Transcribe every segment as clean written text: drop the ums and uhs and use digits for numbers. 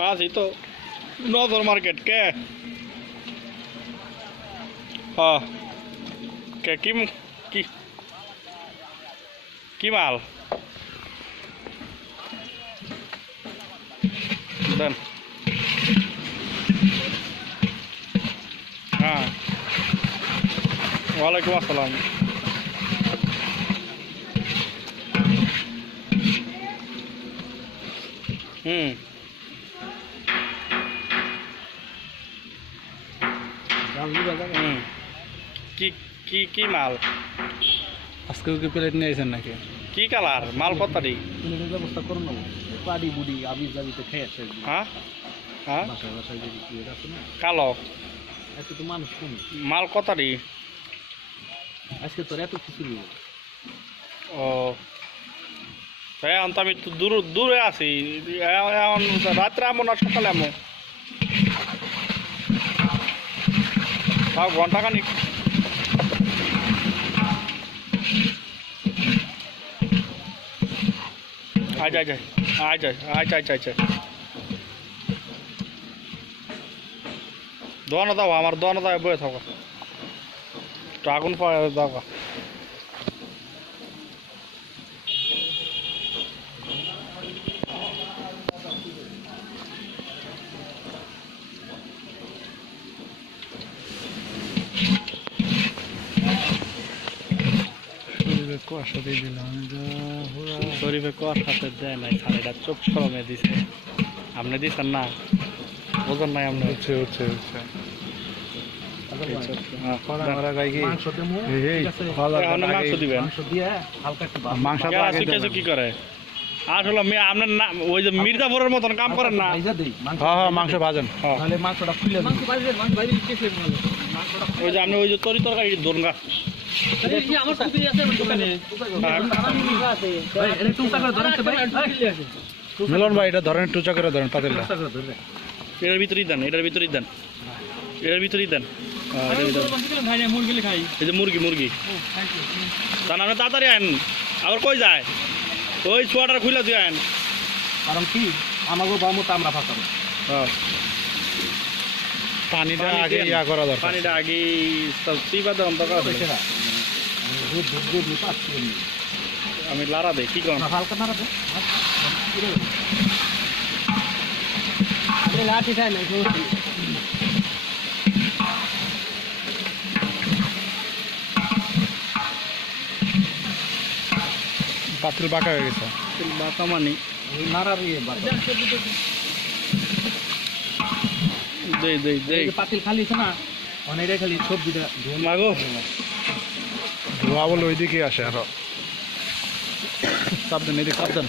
আছি তো নজর মার্কেট কে হ্যাঁ কে কি কি কি মাল দেন হ্যাঁ ওয়ালাইকুম আসসালাম হুম কি কি কি মাল আজকে কি প্লেট নিয়ে আইছেন নাকি? কি কালার মাল কতারি প্লেটের ব্যবস্থা করুন না, পাড়ি বুড়ি আবির জাবিতে খেয়ে আসছে। হ্যাঁ হ্যাঁ বাসায় বাসায় যে প্লেট আছে না, কালো আজকে তো মানুষ কম, মাল কতারি আজকে তোর এত কিছু দিব। ও এখন তো আমি দূরে আছি, এখন রাত্রে আমো না সকালে আমো তাও ঘন্টা খানিক আচ্ছা আচ্ছা আচ্ছা আচ্ছা আচ্ছা আচ্ছা দোয়ানো দাও আমার দোয়ানো দাও বয়ে থাকো একটু আগুন পাওয়া দাও কুয়াশা দিয়ে দিলাম, শরীফে কুয়াশাতে দেয় নাই স্যার, এটা চোখ সরমে দিছে, আপনি দিচ্ছেন না বোঝেন নাই আপনি হচ্ছে হচ্ছে হচ্ছে মাংস কি করে আসলে আপনার না ওই যে মির্জাপুরের মতন কাম করেন না। মাংস ভাজেন, মাংসটা খুলে ওই যে আপনি ওই যে তরি তরকারি ধরুন গা মিলন ভাই, এটা ধরেন টুচা করে ধরেন পাতিল, এটার ভিতরেই দেন, এটার ভিতরেই দেন, এটার ভিতরেই দেন। এই যে মুরগি মুরগি তা না তাড়াতাড়ি আন, আবার কই যায় ওই সোয়াটার খুলে দিয়ে আন, কারণ কি আমাকে বামু আমরা ফাঁসাম। পানিটা আগে ইয়া করা দরকার, পানিটা আগে সিবাদে অন্তর আমি লাড়া দেই কি করেন হালকা নাড়া দে, লাঠি চাই না পাতিল বাঁকা হয়ে গেছে, বাঁকা মানে নাড়ার দেই দেই দেই পাতিল খালি আছে না, অনেকটাই খালি সবজিটা মাগো ধোয়া বলে ওইদিকে আসে আরো। সাবধান এদিকে সাবধান,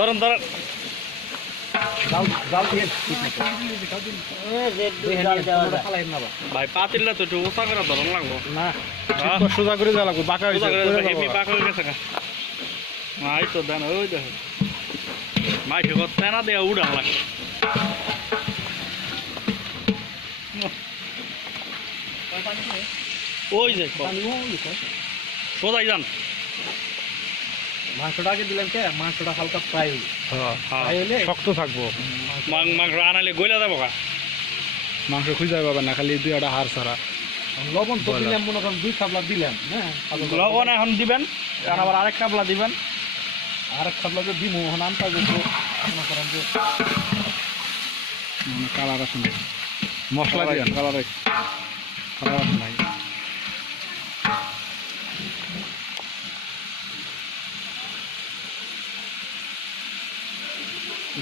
ধরেন ধরেন ভাই পাতিলটা তো একটু উঁচা করে ধরন লাগবো না, সোজা করে যা লাগবো, বাঁকা হয়েছে বাঁকা হয়ে গেছে মাই তো দেন ওই দেখো মাই ঠিক তেনা দেওয়া উড়ান লাগে ওই যে সোজাই যান। মাংসটা আগে দিলেন কে, মাংসটা হালকা ফ্রাই হলে শক্ত থাকবো, মাংস আনালে গইলা যাবো কা, মাংস খুঁজে পাবেন না, খালি দুই একটা হাড় ছাড়া। লবণ তো দিলাম, মনে করেন 2 খাবলা দিলেন, হ্যাঁ লবণ এখন দিবেন, আবার আরেক কাবলা দিবেন, আরেক খাবলা যে দিব এখন আনতে মনে করেন যে কালার আসে না, মশলা দিবেন কালার আসে নাই।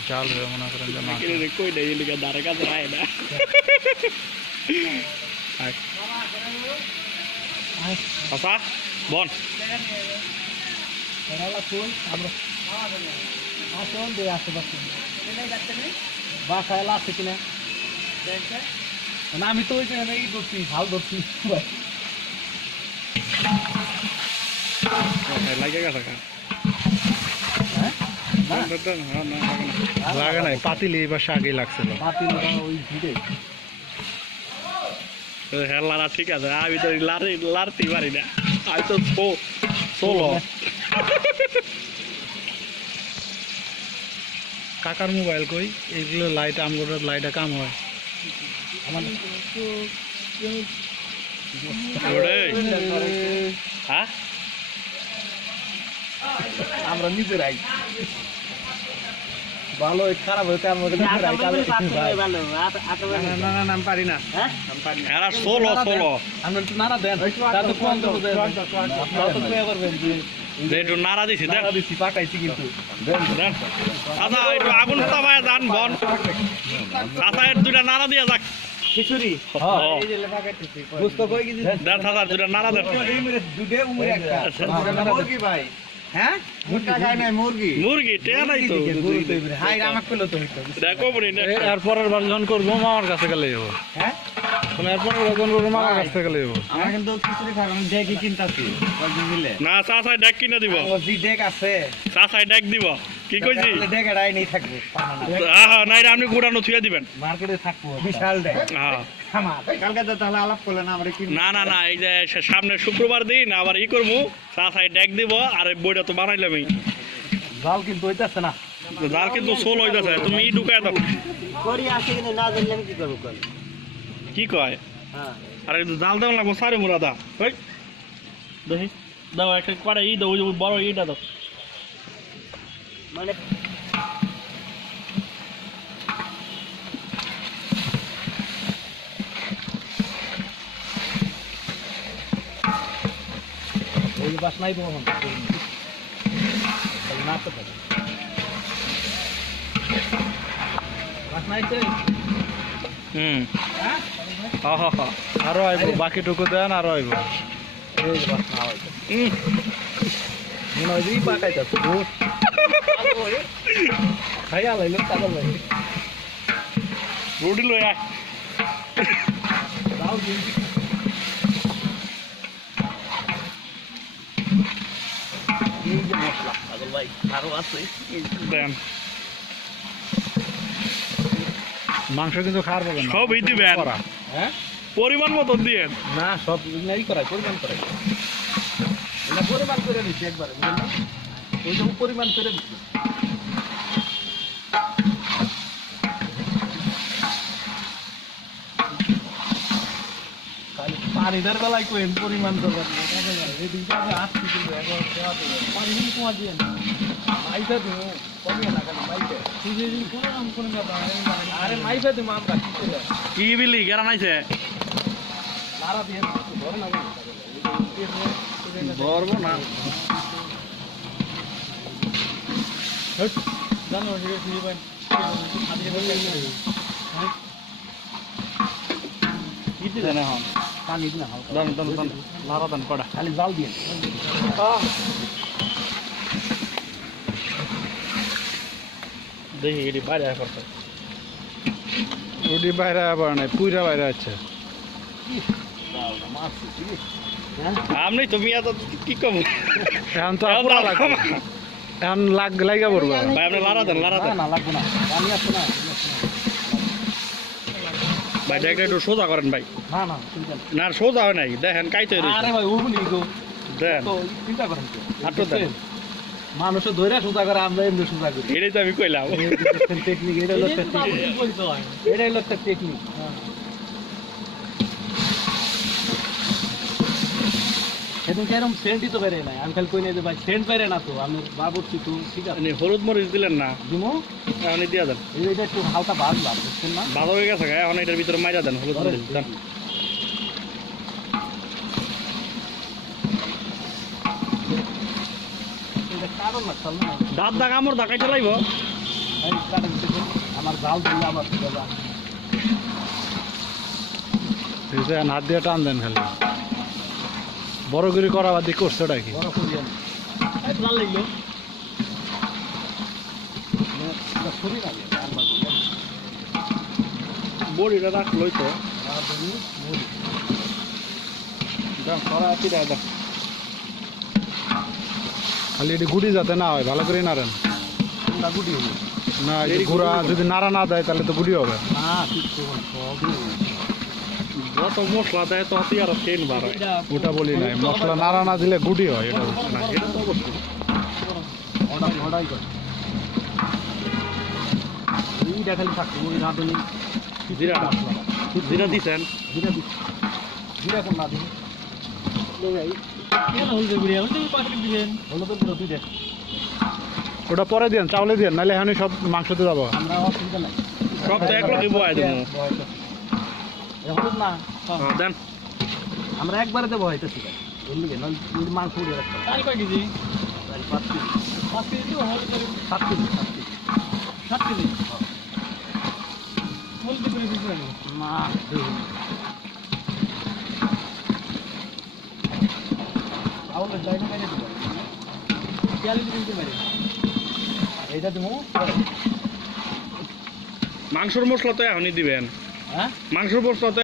জাল হয়ে মনে করেন যে কই নাই এদিকে দাঁড়ে কাছে রায় না আচ্ছা বন বাসায় লাগছে কিনা আমি তো ওই ধরছি হাল ধরছি লাগে গেছে লাগে নাই, পাতিল এবার আগেই লাগছিল, পাতিল ওই ভিড়ে হ্যাঁ লাড়া ঠিক আছে, আমি তো লাড়তেই পারি না, আমি তো সোলো কাকার মোবাইল কই এইগুলো লাইট আমগুলো লাইটে কাম হয় আমার হ্যাঁ আমরা নিজেরাই ভালো খারাপ হইতে আমাদের না আমি পারি না এরা ষোলো আমরা তো নাড়া দেন তা তো কোন দেবো করবেন যে একটু নাড়া দিছি দেন দিচ্ছি পাকাইছি কিন্তু দেন আচ্ছা একটু আগুন তামায় যান বন আচ্ছা এর দুইটা নাড়া দিয়া যাক খিচুড়ি এই যে লাগাইতেছি বুঝতো কই কি দেন দাদা দুইটা নাড়া দেন দুধে উমরে একটা মুরগি ভাই হ্যাঁ মুরগি খাই নাই মুরগি মুরগি টেয়া নাই তো হাই আমাকে কইলো তো দেখো বলি এরপরের বার যখন করবো মামার কাছে গেলে যাবো হ্যাঁ এরপরের বার যখন করবো মামার কাছে গেলে যাবো আমার কিন্তু খিচুড়ি খাবো আমি ডেকি কিনতাছি কয়েকদিন মিলে না চাচাই ডেক কিনে দিব ও জি ডেক আছে চাচাই ডেক দিব কি কইছি ডেক এড়াই নেই থাকবো আহা নাই আপনি গুড়ানো থুয়া দিবেন মার্কেটে থাকবো বিশাল ডেক হ্যাঁ কালকে তো তাহলে আলাপ করলেন আমরা কি না এই যে সামনে শুক্রবার দিন আবার ই করবো চাচাই ডেক দিব আর এই বইটা তো বানাইলামই জাল কিন্তু হইতাছে না জাল কিন্তু সোল হইতাছে তুমি ই ঢুকায় দাও করি আসে কিন্তু না জানলে আমি কি করবো কি কয় হ্যাঁ আরে জাল দেওয়া লাগবো সারে মুরাদা ওই দেখি দাও একটা করে ই দাও ওই বড় ইটা দাও মানে ওই বাস নাই তো এখন না তো বাস নাই তো হ্যাঁ আরো আইব বাকিটুকু দেন আরো আইব এই বাস না আইব মনে হয় যে পাকাইতাছে খাইয়া লাইলো টাকা লাইলো রুটি লই আয় দাও দিন এই যে মশলা পাগল ভাই আরো আছে দেন মাংস কিন্তু খাওয়ার পাবেন না সবই দিবেন হ্যাঁ পরিমাণ মতো দিয়ে না সব নাই করাই পরিমাণ করাই এটা পরিমাণ করে দিচ্ছি একবারে বুঝলেন ওই যে পরিমাণ করে দিচ্ছি পানিদার বেলায় কোয়েন পরিমাণ তো এদিকে আসছি কিন্তু পানি কমা দিয়ে মাইফে তুমি কমিয়ে না খালি মাইফে তুই যদি কোনো নাম কোনো ব্যাপার আরে মাইফে তুমি আমরা কি বিলি গেরা নাইছে নারা দিয়ে ধরে না ধরবো না জানো ফিরে পাই কি জানে হন পানি না হালকা দান লারা দান কড়া খালি জাল দিয়ে দেখি এটি বাইরে করতে ওডি বাইরে আবার নাই পুইরা বাইরে আছে আমনি তুমি এত কি কম এখন তো পুরা লাগবে এখন লাগা পড়বে ভাই আপনি লারা দেন না লাগবে না পানি আছে না ভাই দেখে একটু সোজা করেন ভাই না না চিন্তা না সোজা হয় নাই দেখেন কাইতে আরে ভাই উবনি গো দেন তো চিন্তা করেন হাঁটু দেন মানুষ ধরে সোজা করে আমরা এমনি সোজা করি এটাই তো আমি কইলাম টেকনিক এটা হলো এটা হলো টেকনিক এখন কেরম সেন্টই তো বেরে নাই আমি খালি কই নাই যে ভাই সেন্ট বেরে না তো আমি ভাবছি তো ঠিক আছে হলুদ মরিচ দিলেন না দিমো এখন দিয়া দেন এটা একটু হালকা ভাজলাম বুঝছেন না ভালো হয়ে গেছে এখন এটার ভিতরে মাইরা দেন হলুদ মরিচ দেন এটা কারণ না চল না দাঁত দা কামড় দা কাইতে লাইব আমার জাল দিলে আমার হাত দিয়ে টান দেন খালি বড় করে করা বাদি করছে ওটা কি জাল লাগলো বড়িটা রাখলোই তো খালি এটি গুড়ি যাতে না হয় ভালো করে নাড়েন গুড়ি হবে না এই গুড়া যদি নাড়া না দেয় তাহলে তো গুড়ি হবে যত মশলা দেয় তত আর চেন বার হয় ওটা বলি নাই মশলা নাড়া না দিলে গুড়ি হয় এটা না এটা তো অবশ্যই এইটা খালি থাকতো ওই রাঁধুনি জিরা জিরা দিছেন জিরা দিচ্ছি জিরা কোন না দিন হলদে গুড়ি হলদে গুঁড়ো তুই দেখ ওটা পরে দেন চাউলে দেন নাহলে এখানে সব মাংসতে যাবো আমরা অসুবিধা নাই সব তো এক লগে বয় দেবো হলুদ না দেন আমরা একবারে দেবো হয়তো ঠিক আছে এমনি নয় মাংস উড়িয়ে রাখতে হবে চাল কয় কেজি 5 কেজি 5 কেজি দিব হলুদ 7 কেজি 7 কেজি হলুদ করে দিতে হবে না দেখুন চাউলের ডাইনে মেরে দিব পেঁয়াজ দিতে পারি এইটা দেবো মাংসর মশলা তো এখনই দিবেন হ্যাঁ মাংসর মশলা তো